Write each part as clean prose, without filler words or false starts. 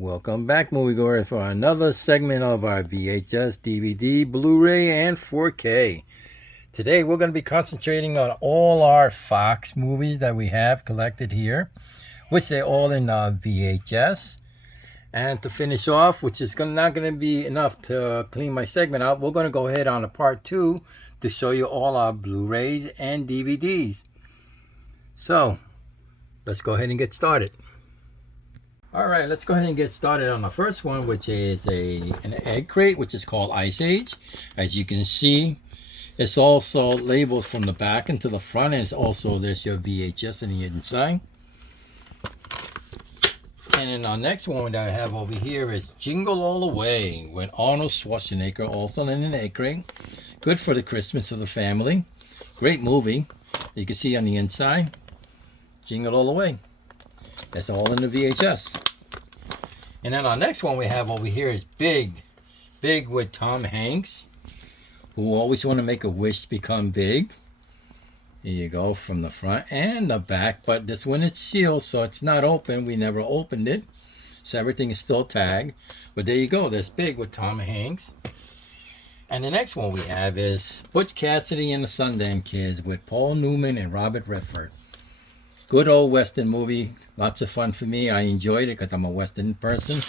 Welcome back, moviegoers, for another segment of our VHS, DVD, Blu-ray, and 4K. Today, we're going to be concentrating on all our Fox movies that we have collected here, which they're all in VHS. And to finish off, which is not going to be enough to clean my segment out, we're going to go ahead on a part 2 to show you all our Blu-rays and DVDs. So, let's go ahead and get started. Alright, let's go ahead and get started on the first one, which is an egg crate, which is called Ice Age. As you can see, it's also labeled from the back into the front, and it's also there's your VHS on the inside. And then our next one that I have over here is Jingle All the Way with Arnold Schwarzenegger, also in an egg crate. Good for the Christmas of the family. Great movie. You can see on the inside, Jingle All the Way. That's all in the VHS. And then our next one we have over here is Big. Big with Tom Hanks, who always want to make a wish to become big. Here you go, from the front and the back. But this one is sealed, so it's not open. We never opened it. So everything is still tagged. But there you go. There's Big with Tom Hanks. And the next one we have is Butch Cassidy and the Sundance Kids with Paul Newman and Robert Redford. Good old Western movie. Lots of fun for me. I enjoyed it because I'm a Western person.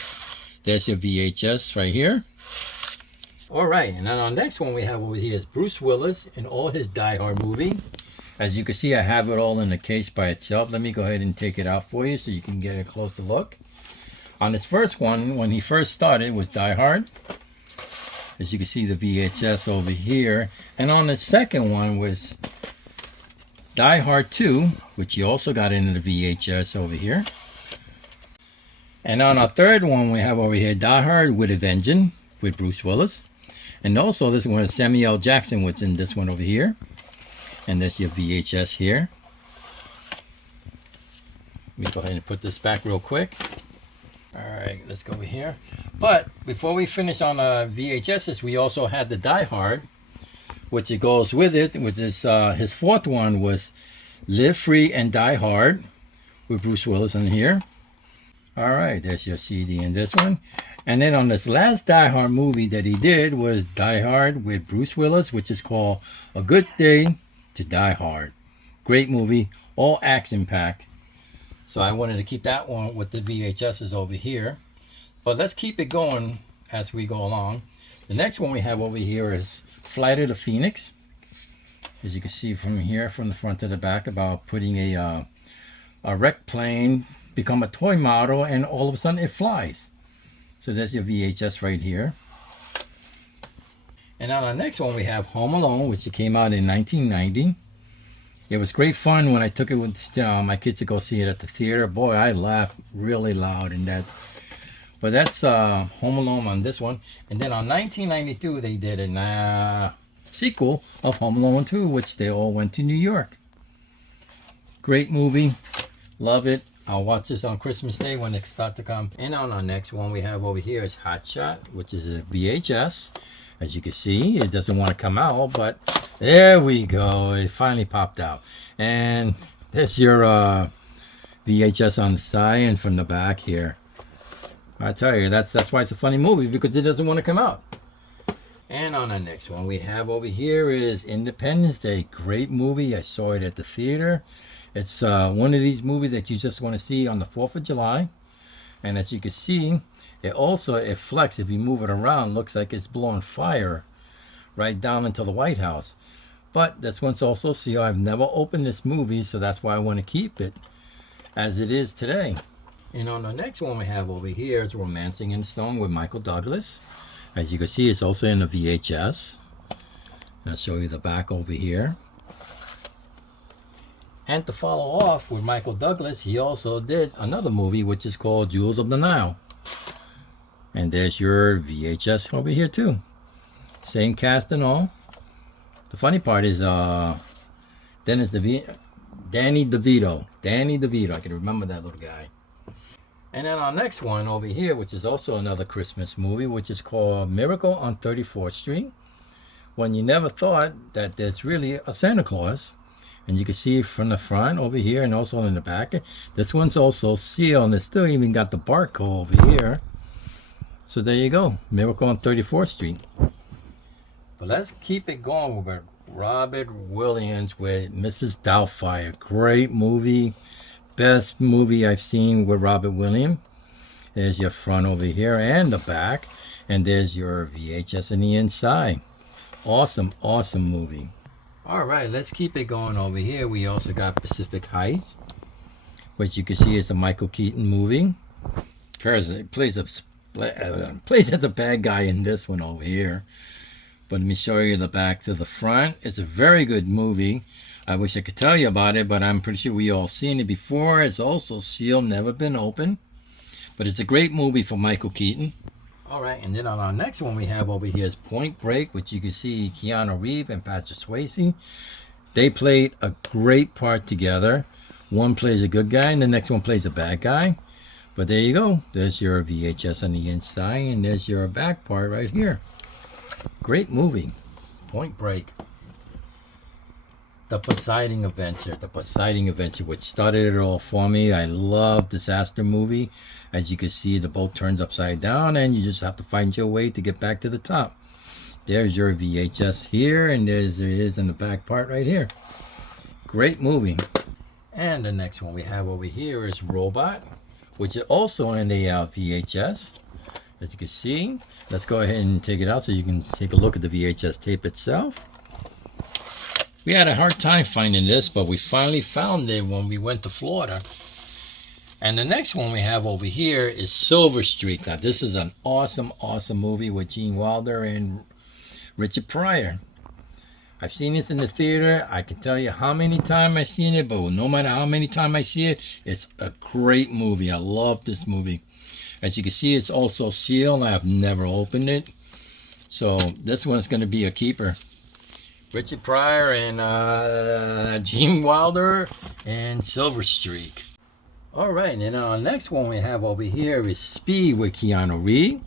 There's your VHS right here. Alright, and then our next one we have over here is Bruce Willis in all his Die Hard movie. As you can see, I have it all in a case by itself. Let me go ahead and take it out for you so you can get a closer look. On this first one, when he first started, was Die Hard. As you can see, the VHS over here. And on the second one was Die Hard 2, which you also got into the VHS over here. And on our third one, we have over here Die Hard with a Vengeance with Bruce Willis. And also this one is Samuel L. Jackson, what's in this one over here. And there's your VHS here. Let me go ahead and put this back real quick. Alright, let's go over here. But before we finish on VHSs, we also had the Die Hard, which it goes with it, which is his fourth one was Live Free and Die Hard with Bruce Willis in here. All right, there's your CD in this one. And then on this last Die Hard movie that he did was Die Hard with Bruce Willis, which is called A Good Day to Die Hard. Great movie, all action-packed. So I wanted to keep that one with the VHSs over here. But let's keep it going as we go along. The next one we have over here is Flight of the Phoenix. As you can see from here, from the front to the back, about putting a wrecked plane become a toy model, and all of a sudden it flies. So there's your VHS right here. And on our next one we have Home Alone, which came out in 1990. It was great fun when I took it with my kids to go see it at the theater. Boy, I laughed really loud in that. But that's Home Alone on this one. And then on 1992, they did a sequel of Home Alone 2, which they all went to New York. Great movie. Love it. I'll watch this on Christmas Day when it starts to come. And on our next one we have over here is Hot Shot, which is a VHS. As you can see, it doesn't want to come out, but there we go. It finally popped out. And there's your VHS on the side and from the back here. I tell you, that's why it's a funny movie, because it doesn't want to come out. And on the next one we have over here is Independence Day. Great movie. I saw it at the theater. It's one of these movies that you just want to see on the 4th of July. And as you can see, it flex. If you move it around, looks like it's blowing fire right down into the White House. But this one's also sealed. I've never opened this movie, so that's why I want to keep it as it is today. And on the next one we have over here is Romancing in the Stone with Michael Douglas. As you can see, it's also in the VHS. I'll show you the back over here. And to follow off with Michael Douglas, he also did another movie which is called Jewels of the Nile. And there's your VHS over here too. Same cast and all. The funny part is Danny DeVito. Danny DeVito. I can remember that little guy. And then our next one over here, which is also another Christmas movie, which is called Miracle on 34th Street. When you never thought that there's really a Santa Claus. And you can see from the front over here and also in the back. This one's also sealed, and it's still even got the barcode over here. So there you go, Miracle on 34th Street. But let's keep it going with Robert Williams with Mrs. Doubtfire. Great movie. Best movie I've seen with Robert Williams. There's your front over here and the back. And there's your VHS in the inside. Awesome, awesome movie. All right, let's keep it going over here. We also got Pacific Heights, which you can see is a Michael Keaton movie. Plays as a bad guy in this one over here. But let me show you the back to the front. It's a very good movie. I wish I could tell you about it, but I'm pretty sure we all seen it before. It's also sealed, never been opened. But it's a great movie for Michael Keaton. All right, and then on our next one we have over here is Point Break, which you can see Keanu Reeves and Patrick Swayze. They played a great part together. One plays a good guy and the next one plays a bad guy. But there you go. There's your VHS on the inside, and there's your back part right here. Great movie, Point Break. The Poseidon Adventure, which started it all for me. I love disaster movie. As you can see, the boat turns upside down and you just have to find your way to get back to the top. There's your VHS here, and there it is in the back part right here. Great movie. And the next one we have over here is Robot, which is also in the VHS. As you can see, let's go ahead and take it out so you can take a look at the VHS tape itself. We had a hard time finding this, but we finally found it when we went to Florida. And the next one we have over here is Silver Streak. Now this is an awesome, awesome movie with Gene Wilder and Richard Pryor. I've seen this in the theater. I can tell you how many times I've seen it, but no matter how many times I see it, it's a great movie. I love this movie. As you can see, it's also sealed. I've never opened it. So this one's going to be a keeper. Richard Pryor and Gene Wilder and Silver Streak. All right, and then our next one we have over here is Speed with Keanu Reeves,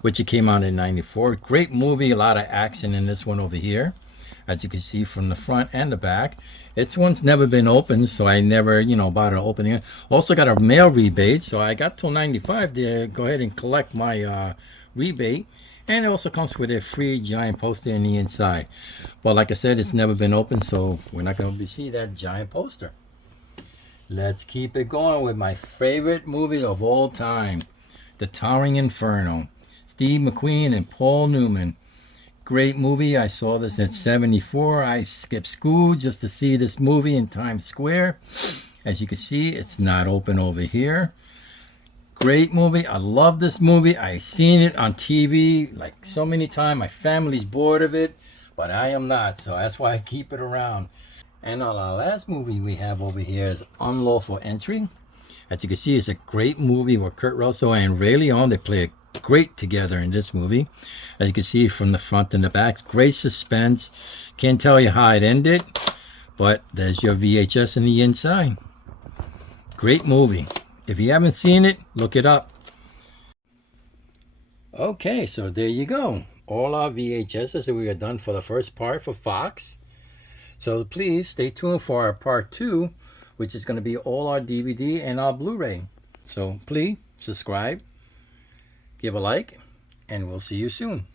which it came out in '94. Great movie, a lot of action in this one over here, as you can see from the front and the back. This one's never been opened, so I never, bothered opening it. Also got a mail rebate, so I got till '95 to go ahead and collect my rebate. And it also comes with a free giant poster in the inside. But like I said, it's never been opened, so we're not going to see that giant poster. Let's keep it going with my favorite movie of all time, The Towering Inferno. Steve McQueen and Paul Newman. Great movie. I saw this in '74. I skipped school just to see this movie in Times Square. As you can see, it's not open over here. Great movie. I love this movie. I've seen it on TV like so many times. My family's bored of it, but I am not, so that's why I keep it around. And on our last movie we have over here is Unlawful Entry. As you can see, it's a great movie with Kurt Russell and Ray Liotta. They play great together in this movie. As you can see from the front and the back, great suspense. Can't tell you how it ended, but there's your VHS in the inside. Great movie. If you haven't seen it, look it up. Okay, so there you go. All our VHSs that we are done for the first part for Fox. So please stay tuned for our part 2, which is going to be all our DVD and our Blu-ray. So please subscribe, give a like, and we'll see you soon.